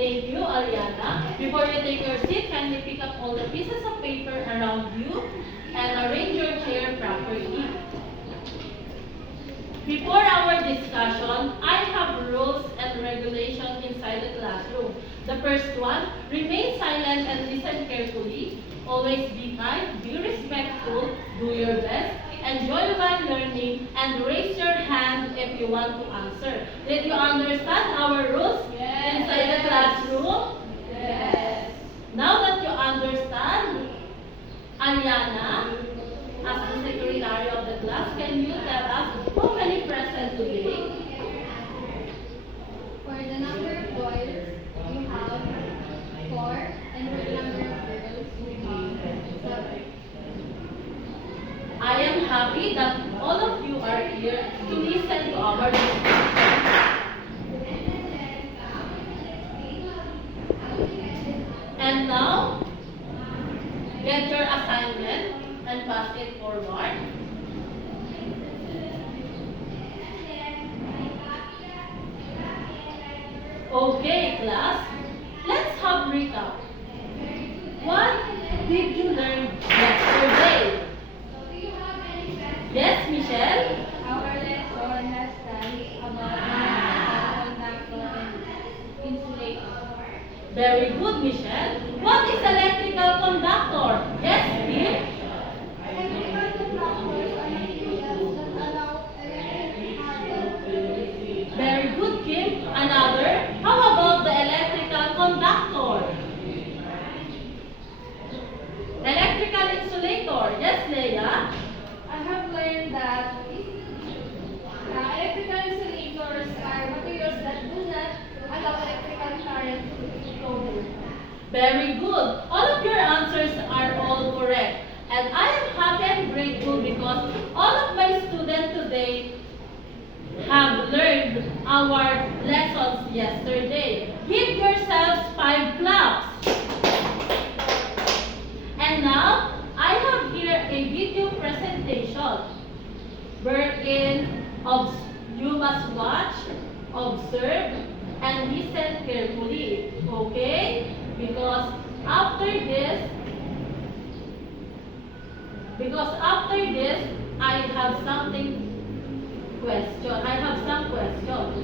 Thank you, Ariana. Before you take your seat, kindly pick up all the pieces of paper around you and arrange your chair properly. Before our discussion, I have rules and regulations inside the classroom. The first one, remain silent and listen carefully. Always be kind, be respectful, do your best, enjoy while learning, and raise your hand if you want to answer. Did you understand our rules inside the classroom? Yes. Now that you understand, Ariana, as the secretary of the class, can you tell us how many present today? For the number of boys, we have 4, and for the number of girls, we have 7. I am happy that all of you are here to listen to our discussion. And now, get your assignment and pass it forward. Okay, class, let's have recap. What did you learn yesterday? Yes, Michelle? Our lesson has studied about conductor and insulator. Very good, Michelle. What is electrical conductor? Yes, Steve? Electrical conductors are materials that allow electric current. Very good, Kim. Another? How about the electrical conductor? Electrical insulator. Yes, Leia? I have learned that electrical insulators are materials that do not allow electrical current to flow. Very good. All of your answers are all correct. And I am happy and grateful because all of my students today have learned our lessons yesterday. Give yourselves 5 claps. And now, I have here a video presentation wherein you must watch, observe, and listen carefully. Okay? Because after this, I have some questions.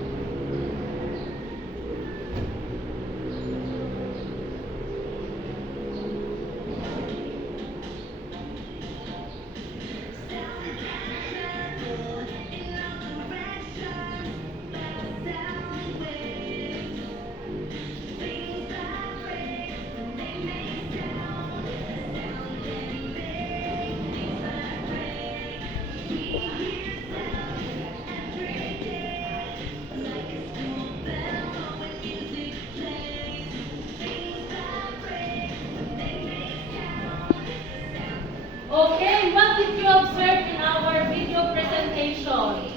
Okay, what did you observe in our video presentation?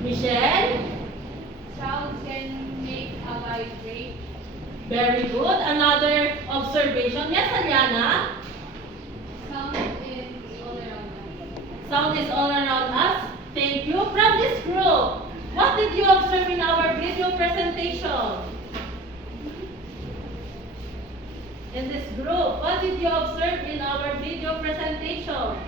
Michelle? Sounds can make a vibrate. Very good. Another observation. Yes, Ariana? Sound is all around us. Sound is all around us. Thank you. From this group, what did you observe in our video presentation? In this group, what did you observe in our video presentation?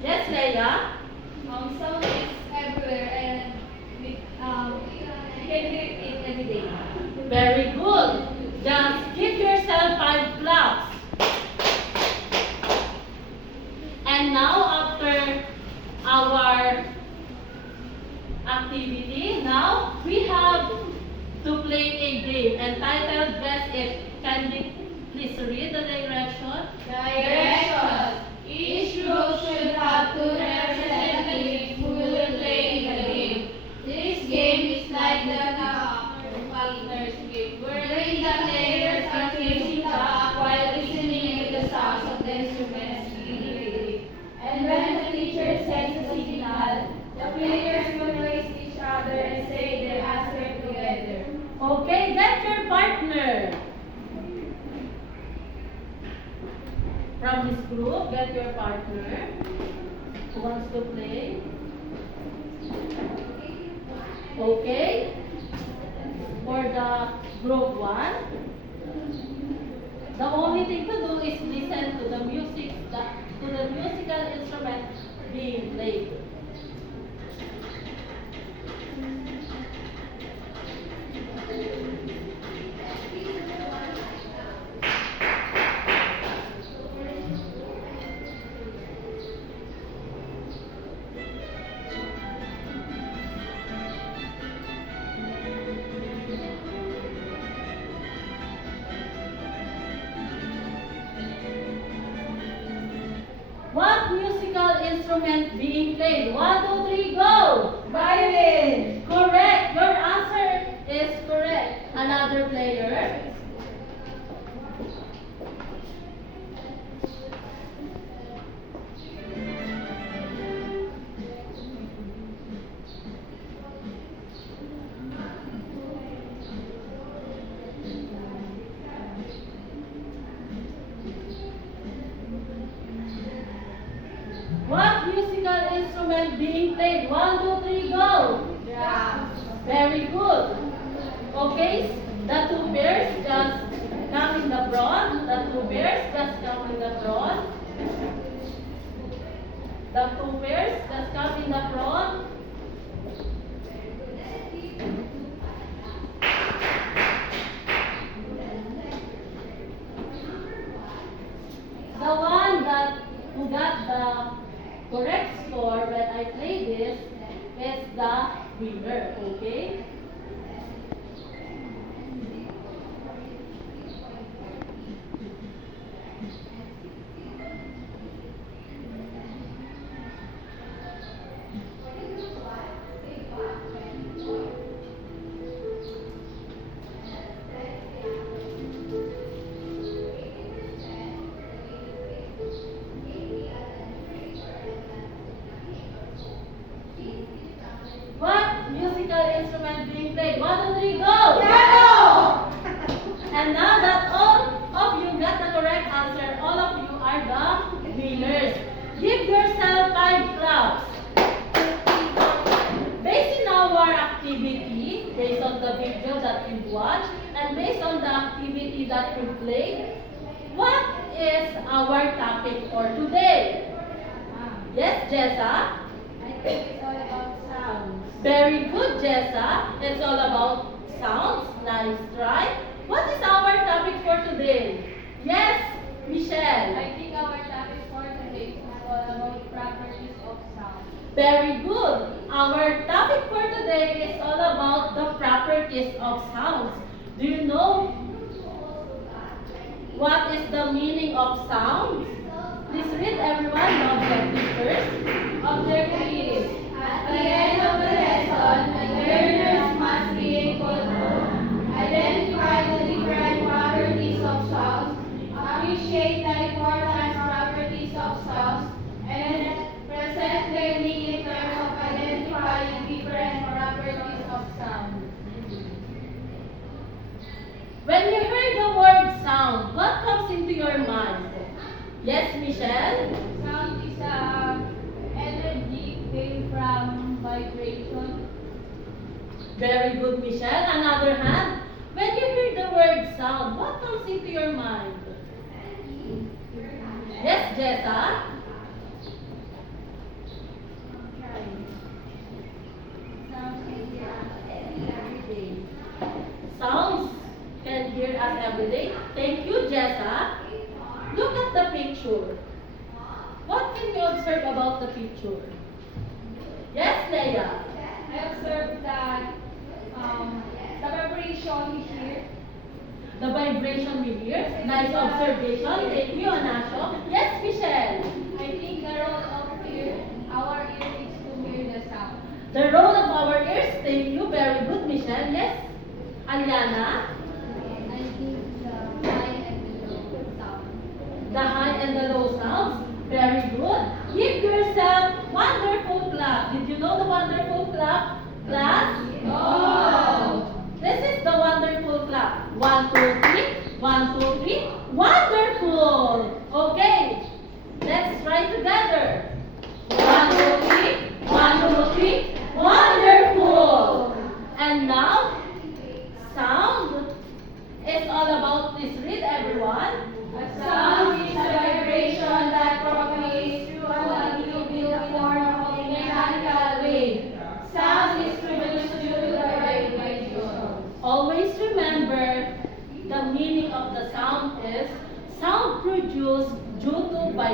Yes, Leia? Sound is everywhere and we can hear it every day. Very good. Just give yourself 5 claps. And now, after our activity, now we have to play a game entitled Guess It. Can you please read the direction? Direction. Each group should have 2 representatives who will play in the game. This game is like the Falconer's game, wherein the players are facing the up while listening to the sounds of the instruments being played. And when the teacher sends a signal, the players will face each other and say their answer together. Okay, get your partner. From this group, get your partner who wants to play. Okay? For the group 1, the only thing to do is listen to the music, to the musical instrument being played. What musical instrument being played? 1, 2, 3, go! Violin. Correct. Your answer is correct. Another player. What musical instrument being played? 1, 2, 3, go! Drums. Very good. Okay, the two pairs just come in the front. The two pairs just come in the front. The two pairs just come in the front. The one that who got the correct score when I play this is the winner. Okay. What musical instrument being played? 1, 2, 3, go! Piano. And now that all of you got the correct answer, all of you are the winners. Give yourself 5 claps. Based on our activity, based on the video that you watched, and based on the activity that you played, what is our topic for today? Yes, Jessa? I think it's all about sounds. Very good, Jessa. It's all about sounds. Nice try. What is our topic for today? Yes, Michelle. I think our topic for today is all about properties of sound. Very good. Our topic for today is all about the properties of sounds. Do you know what is the meaning of sounds? Please read everyone the objective first. Objective is, at the end of the lesson, the learners must be able to identify the different properties of sounds, appreciate the important properties of sounds, and present learning in terms of identifying different properties of sound. When you hear the word sound, what comes into your mind? Yes, Michelle? Sound is energy came from vibration. Very good, Michelle. Another hand. When you hear the word sound, what comes into your mind? Yes, Jessa? Sounds can hear us every day. Thank you, Jessa. Look at the picture. What can you observe about the picture? Yes, Leia. I observed that the vibration here. The vibration we hear. Nice observation. Thank you, Anasho. Yes, Michelle. I think the role of our ear is to hear the sound. The role of our ears. Thank you. Very good, Michelle. Yes. Aliana. I think the high and the low sound. The high and the low sounds. Very good. Give yourself wonderful clap. Did you know the wonderful clap? Class? Oh! This is the wonderful clap. 1, 2, 3. 1, 2, 3. Wonderful. Okay. Let's try together. 1, 2, 3. 1, 2, 3. Wonderful.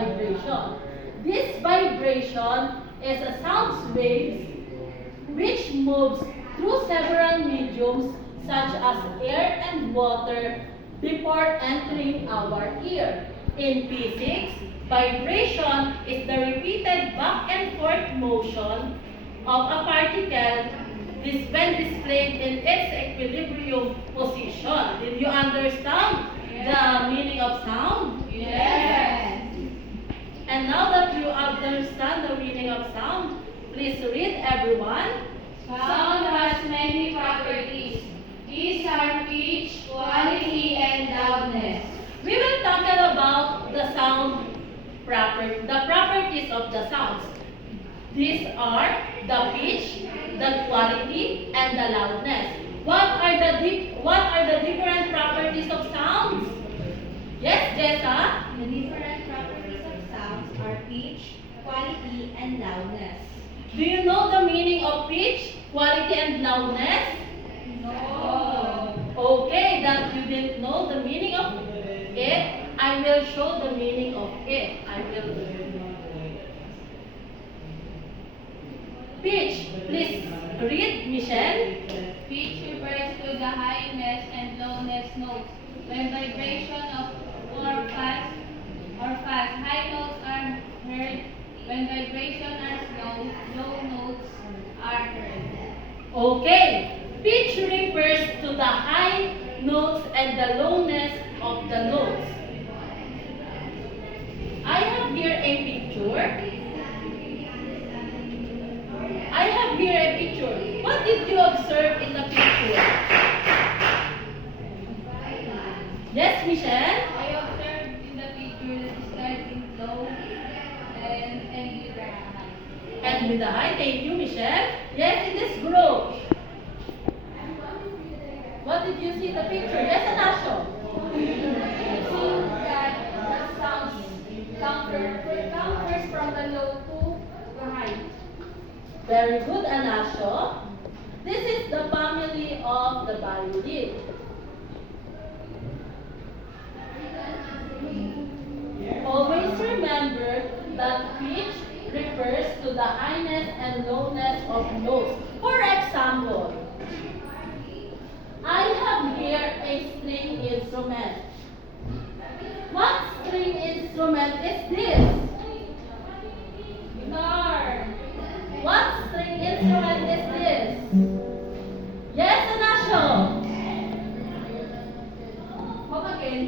vibration. This vibration is a sound wave which moves through several mediums such as air and water before entering our ear. In physics, vibration is the repeated back and forth motion of a particle when displayed in its equilibrium position. Did you understand the meaning of sound? Yes. And now that you understand the meaning of sound, please read everyone. Sound has many properties. These are pitch, quality, and loudness. We will talk about the properties of the sounds. These are the pitch, the quality, and the loudness. What are the different properties of sounds? Yes, Jessa? The different properties of sounds are pitch, quality, and loudness. Do you know the meaning of pitch, quality, and loudness? No. Okay, that you didn't know the meaning of it, I will show the meaning of it. Pitch, please read, Michelle. Pitch refers to the highness and lowness notes. When vibration of fast, high notes are heard. When vibration are slow, low notes are heard. Okay, pitch refers to the high notes and the lowness of the notes. I have here a picture. What did you observe in the picture? Yes, Michelle? I observed in the picture that it starts in low and ends with the high. And with the high, thank you, Michelle. Yes, it is grow. What did you see in the picture? Yes, Anasho. See that the sounds come first from the low to the high. Very good, Anasho. This is the family of the violin. Always remember that pitch refers to the highness and lowness of notes. For example, I have here a string instrument. What string instrument is this? Guitar. What string instrument is this? Yes, Anasho. Come again.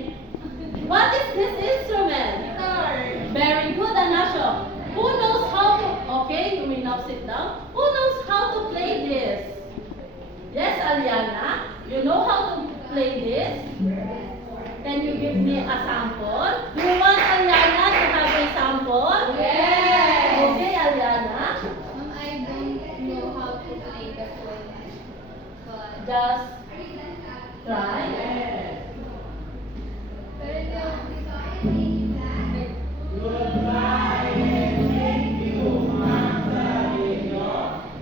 What is this instrument? Guitar. Very good, Anasho. Who knows how to... Okay, you may now sit down. Who knows how to play this? Yes, Aliana. You know how to play this? Can you give me a sample? Do you want Aliana to have a sample? Yes. Okay, Aliana. I don't know how to play the phone. Just try.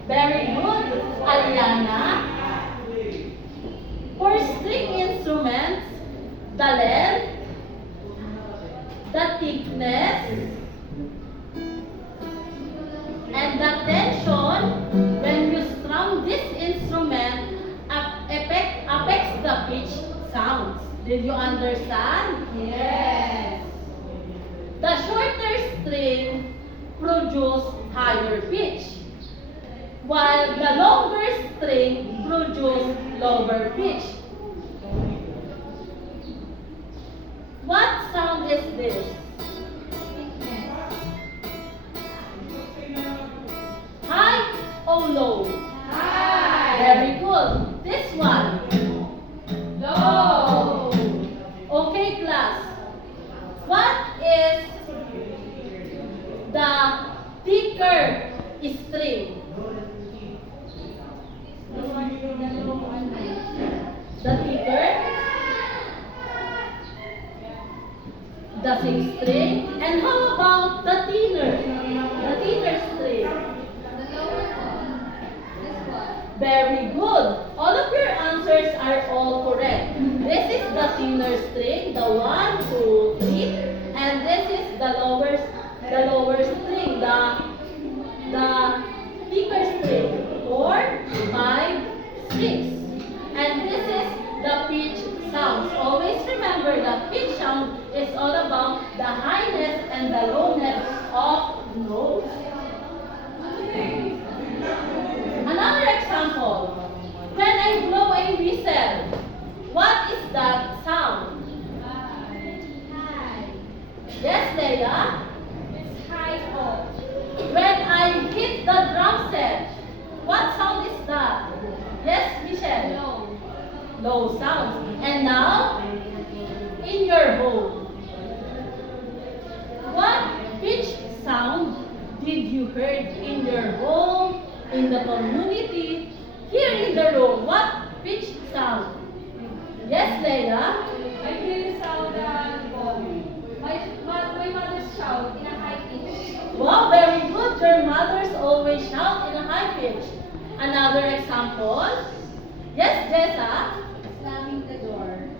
Very good, Aliana. For string instruments, the length, the thickness, and the tension when you strum this instrument affects the pitch sounds. Did you understand? Yes. The shorter string produce higher pitch, while the longer string produce lower pitch. What sound is this? High or low? High. Very good. This one. Low. Okay, class. What is the thicker string? The thicker? The same string. And how about the thinner? The thinner string. The lower one. This one. Very good. All of your answers are all correct. This is the thinner string, the 1, 2, 3, and this is the lower instead of nose. Another example. When I blow a whistle, what is that sound? Yes, Leia? It's high ho. When I hit the drum set, what sound is that? Yes, Michelle? Low. Low sound. And now, in your home, what pitch sound did you heard in your home, in the community, here in the room? What pitch sound? Yes, Leia? I hear the sound and my mother's shout in a high pitch. Wow, very good. Your mothers always shout in a high pitch. Another example? Yes, Jessa? Slamming the door.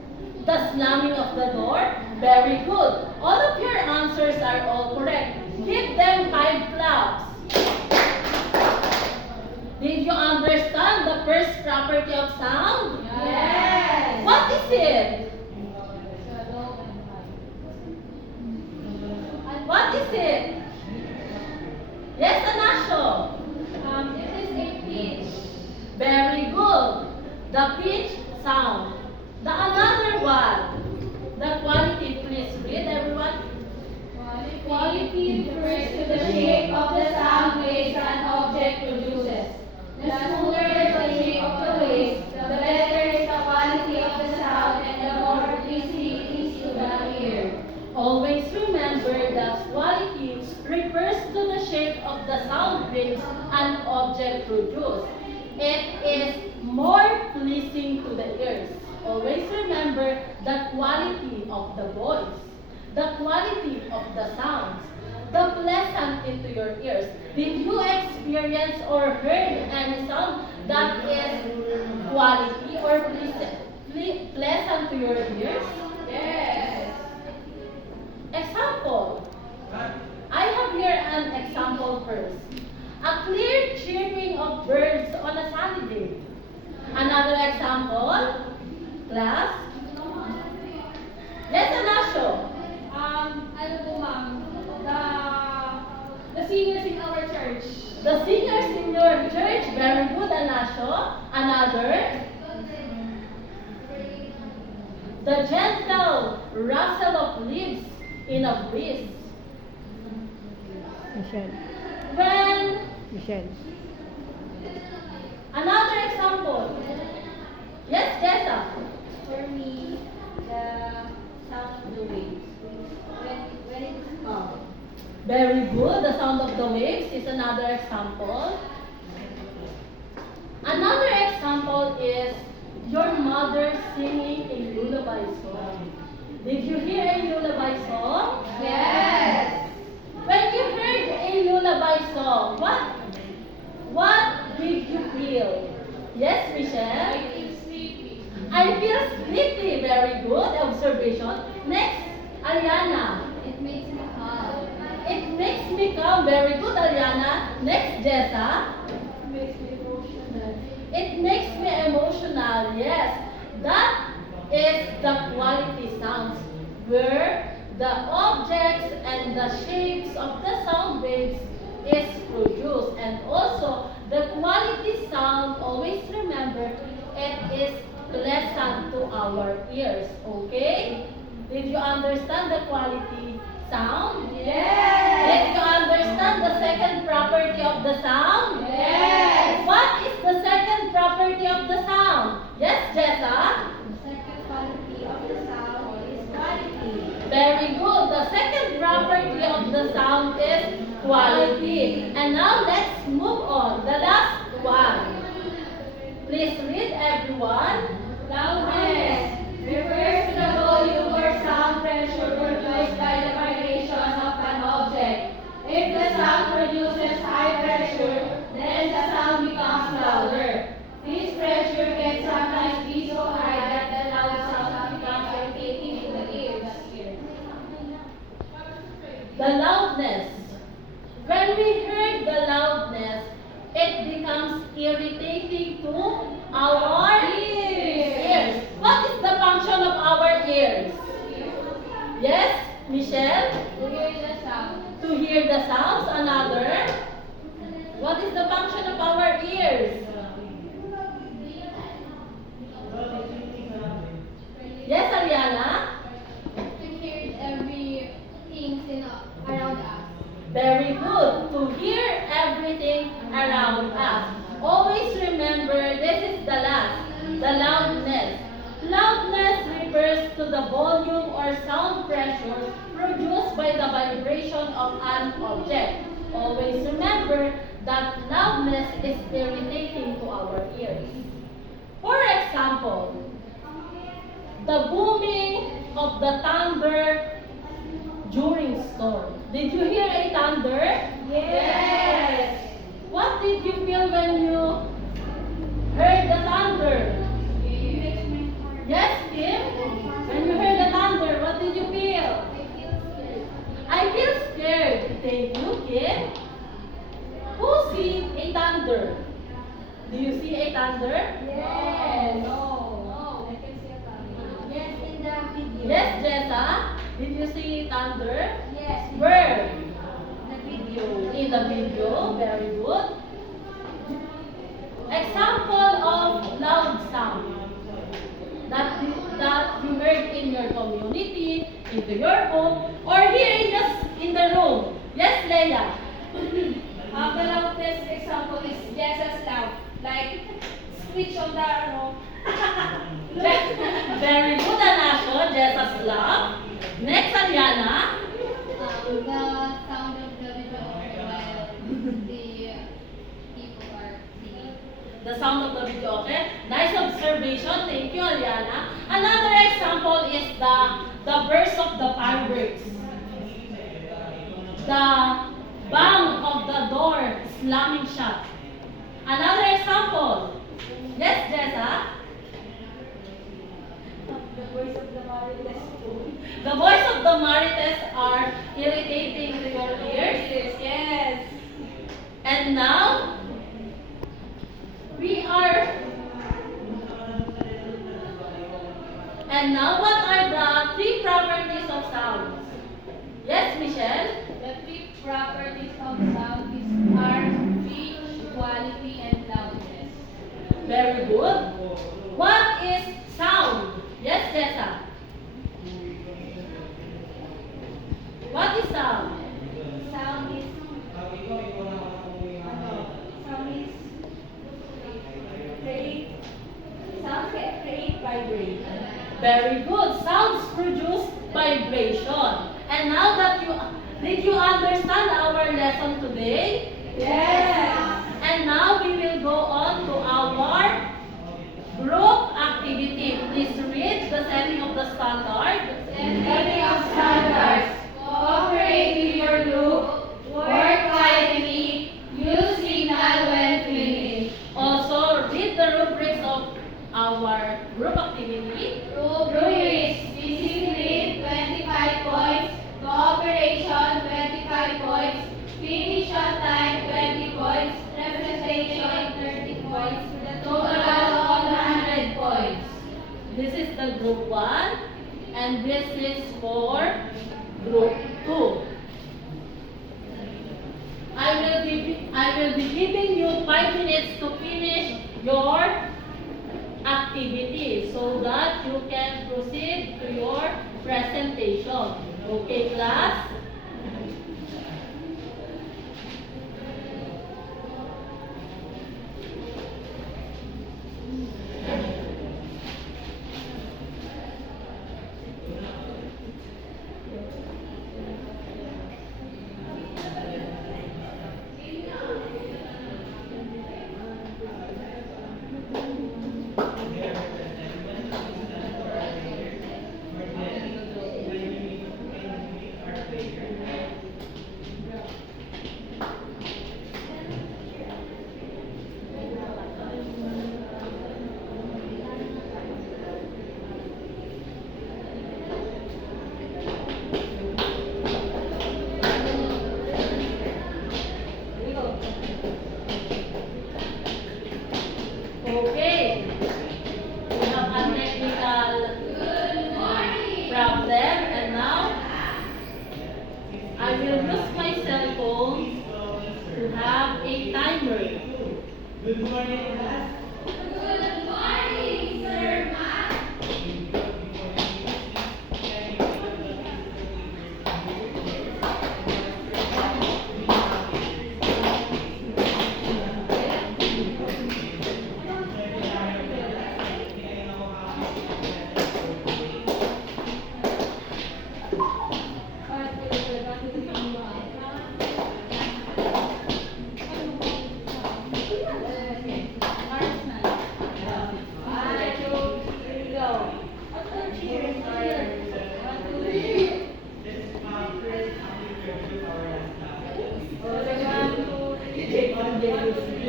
The slamming of the door? Very good. All of your answers are all correct. Give them 5 claps. Did you understand the first property of sound? Yes. What is it? What is it? Yes, Anasho. It is a pitch. Very good. The pitch sound. The another one. The quality. Please read, everyone. Quality refers to the shape of the sound waves an object produces. The smoother the shape of the waves, the better is the quality of the sound and the more pleasing it is to the ear. Always remember that quality refers to the shape of the sound waves an object produces. It is more pleasing to the ears. Always remember the quality of the voice, the quality of the sounds, the pleasant into your ears. Did you experience or heard any sound that is quality or pleasant to your ears? Yes. Example. I have here an example first. A clear chirping of birds on a sunny day. Another example. Class. Yes, Anasho. Ano po ma'am? The singers in our church. The singers in your church. Very good, Anasho. Another. The gentle rustle of leaves in a breeze. Michelle. When Michelle. another example. Yes, Jessa. For me, the sound of the waves. When it's calm. Very good. The sound of the waves is another example. Another example is your mother singing a lullaby song. Did you hear a lullaby song? Yes. When you heard a lullaby song, what did you feel? Yes, I Michelle? feel sleepy. I feel sleepy. Very good observation. Next, Ariana. It makes me calm. It makes me calm. Very good, Ariana. Next, Jessa. It makes me emotional. It makes me emotional. Yes, that is the quality sounds where the objects and the shapes of the sound waves is produced. And also, the quality sound, always remember, it is pleasant to our ears. Okay? Did you understand the quality sound? Yes. Did you understand the second property of the sound? Yes. What is the second property of the sound? Yes, Jessa? The second quality of the sound is quality. Very good. The second property of the sound is quality. And now let's move on. The last one. Please read, everyone. Loudness refers to the volume or sound pressure produced by the vibration of an object. If the sound produces high pressure, then the sound becomes louder. This pressure can sometimes be so high that the loud sound becomes irritating to the ears. The loudness. When we heard the loudness, it becomes irritating to our ears. What is the function of our ears? Yes, Michelle? To hear the sound. To hear the sounds. Another. What is the function of our ears? Yes, Ariana? To hear everything around us. Very good. To hear everything around us. Always remember, this is the last. The loudness. Loudness refers to the volume or sound pressure produced by the vibration of an object. Always remember that loudness is irritating to our ears. For example, the booming of the thunder during storm. Did you hear a thunder? Yes. What did you feel when you heard the thunder? Yes, Kim? When you heard the thunder, what did you feel? I feel scared. Thank you, Kim. Who see a thunder? Do you see a thunder? Yes. No. I can see a thunder. Yes, in the video. Yes, Jessa? Did you see thunder? Yes. Where? The video. In the video. Very good. Example of loud sound that you heard in your community, into your home, or here in the room. Yes, Leia? The loudest example is Jessa's laugh. Like, switch on the, Very good, Anasho. Jessa's laugh. Next, Ariana. the sound of the video while the people are singing. The sound of the video, okay? Nice observation. Thank you, Ariana. Another example is the burst of the fireworks. The bang of the door slamming shut. Another example. Yes, Jessa? The voice of the Marites. The voice of the Marites are irritating to your ears. Yes. And now, what are the three properties of sounds? Yes, Michelle? The three properties of sound are pitch, quality, and loudness. Very good. What is sound? Yes, Jessa? What is sound? Sound is create vibration. Very good. Sounds produce vibration. And now that did you understand our lesson today? Yes. And now we will go on to our group activity. Please read the setting of the standard. Setting of standards. Cooperate with your group. Work quietly. Use signal when finished. Also, read the rubrics of our group activity. Rubrics. Discipline 25 points. Cooperation 25 points. Finish on time 20 points. Representation 30 points. Total of 100 points. This is the group 1 and this is for group 2. I will be giving you 5 minutes to finish your activity so that you can proceed to your presentation. Okay, class?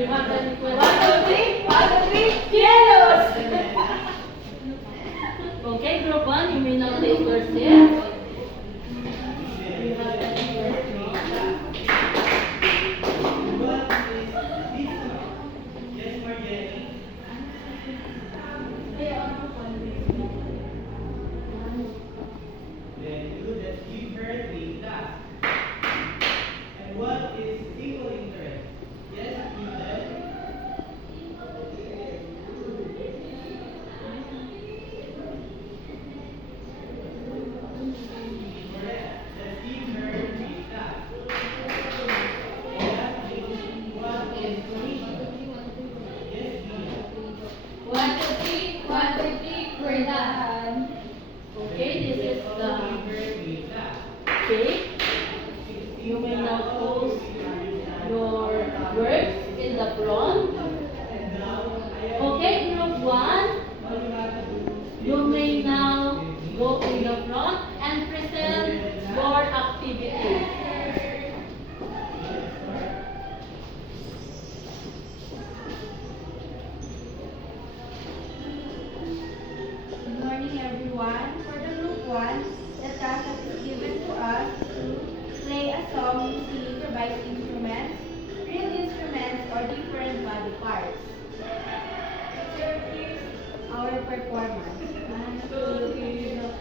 you have any questions? 1, 2, 3, yellows! Okay, group 1, you may now take your seat. Do you have any questions? We're done. Okay, this is the cake. You may now post your works in the front. Okay, group 1, you may now go in the front and present your activities. Good morning, everyone. For the group 1, the task that is given to us to play a song using improvised instruments, real instruments, or different body parts. So here's our performance. 1, 2, 3, go.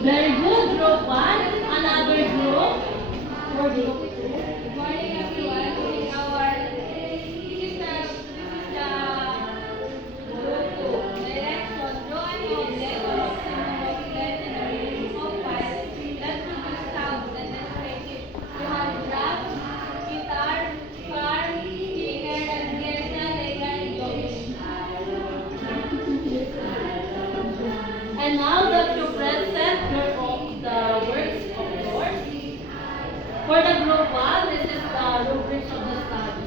Very good, group 1. Another group. For group 2. Good morning, everyone. Direction. Draw an object or symbol blend in a ring of files that produce sounds and then play it. You have drums, guitar, car, speaker, and Gerda, Lega, and Joey. And now that you present the works of yours, for the group 1, this is the rubric of the study.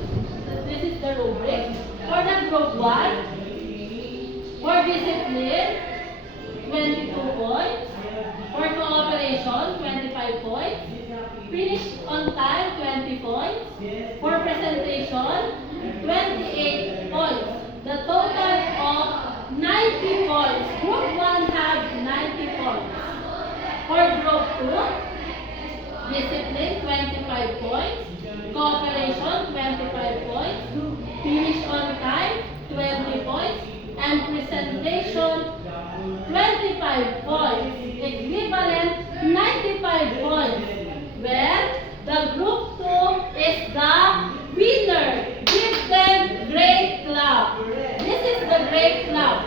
This is the rubric. For the group 1, for discipline, 22 points. For cooperation, 25 points. Finish on time, 20 points. For presentation, 28 points. The total of 90 points. Group 1 have 90 points. For group 2, discipline, 25 points. Cooperation, 25 points. Finish on time, 20 points. And presentation, 25 points. Equivalent, 95 points. Well, the group 2 is the winner. Give them great clap. This is the great clap.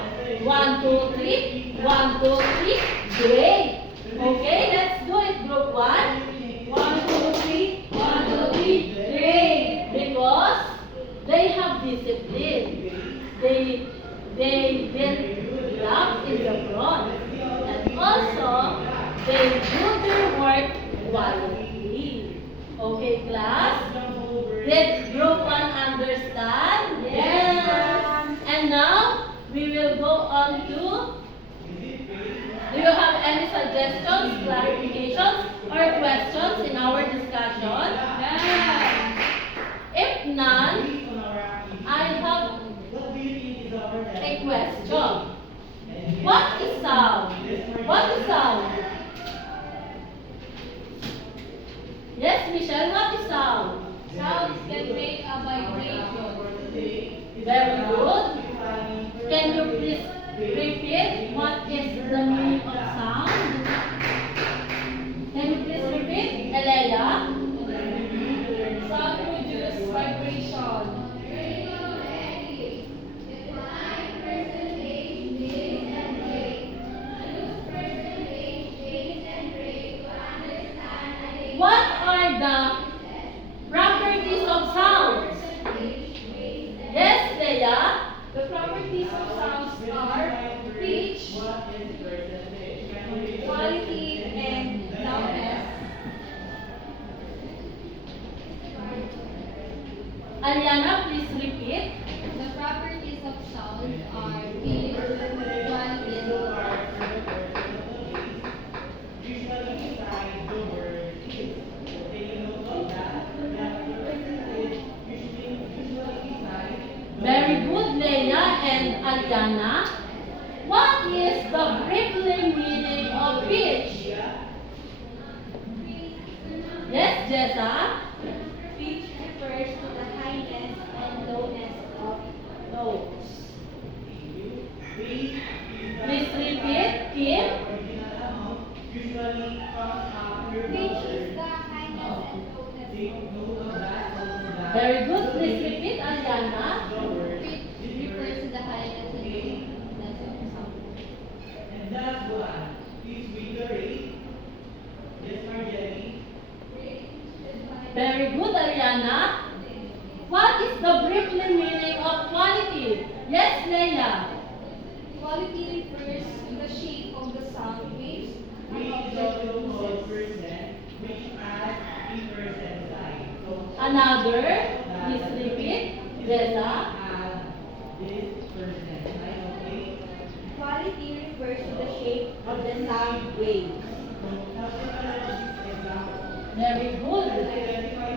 1, 2, 3. 1, 2, 3. Great. Okay, let's do it, group 1. 1, 2, 3. 1, 2, 3. Great. Because they have discipline. They did clap in the front. And also, they do their work quietly. Okay, class? Did group 1 understand? Yes. And now, we will go on to, do you have any suggestions, clarifications, or questions in our discussion? Yeah. If none, I have a question. What is sound? What is sound? Yes, Michelle, what is sound? Sounds can make a vibration. Very good. Can you please repeat what is the meaning of sound? Can you please repeat, Elea? Sound produces vibration. What are the properties of sounds? Yes, Leia? The properties of sounds are pitch, quality, and loudness. Aliana, please repeat. The properties of sound are pitch, quality, and Very good, Leia and Aliana. What is the briefly meaning of pitch? Yes, Jessa? Pitch refers to the highness and lowness of notes. Please repeat, Kim. Pitch is the highness and lowness of Very good. Please repeat, Aliana. pitch refers to the highness and lowness of sound. Very good, Ariana. What is the briefly meaning of quality? Yes, Leia. Quality refers to the shape of the sound waves an object produces. Another. Please repeat. Jessa. Quality refers to the shape of the sound waves. Very good.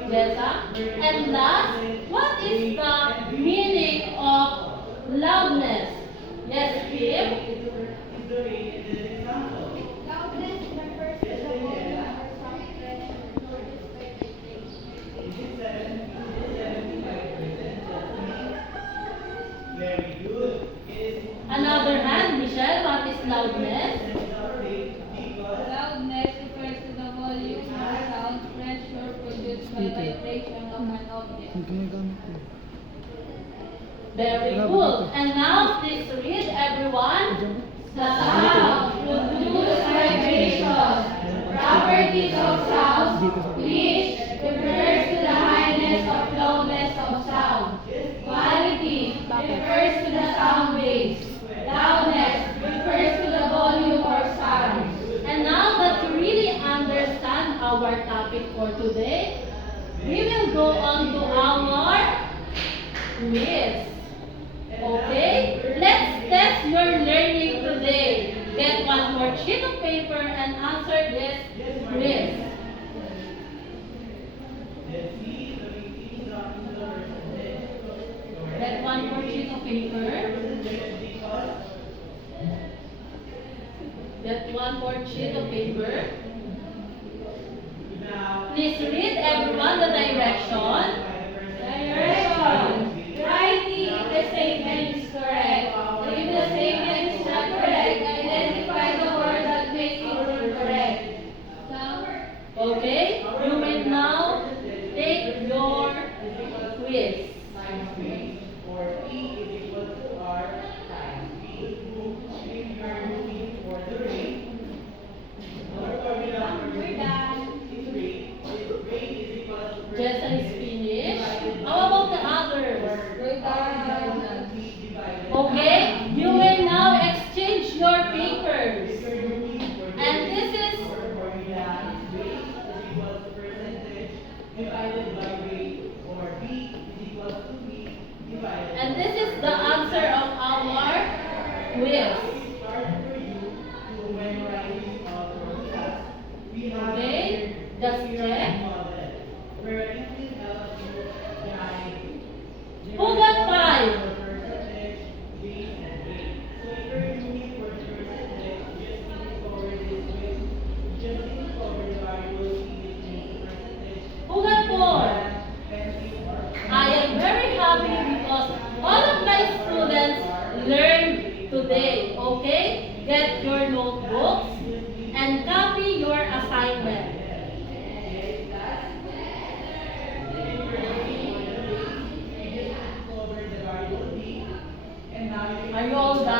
Jessa. And last, what is the meaning of loudness? Yes, Kim. Loudness refers to the volume or sound pressure noticed by the patient. Another hand, Michelle. What is loudness? Loudness refers to the volume or sound pressure produced by vibration of an object. Very good. And now, please read, everyone. The sound produces vibration. Properties of sound. Pitch refers to the highness or lowness of sound. Quality refers to the sound waves. Loudness refers to the volume or sound. And now that you really understand our topic for today, we will go on to our quiz. Okay? Let's test your learning today. Get one more sheet of paper and answer this quiz. Get one more sheet of paper. Get one more sheet of paper. Please read, everyone, the direction. Direction. Writing if the statement is correct. If the statement is not correct, identify the word that makes it incorrect. Okay? You may now take your quiz. We're done. Jessa is finished. How about the others? We're done. Okay? You may now exchange your papers. And this is the answer of our quiz. Okay? Just check. Who got 5? Who got 4? I am very happy because all of my students learned today, okay? Get your notebooks and copy your assignment. Are you all done?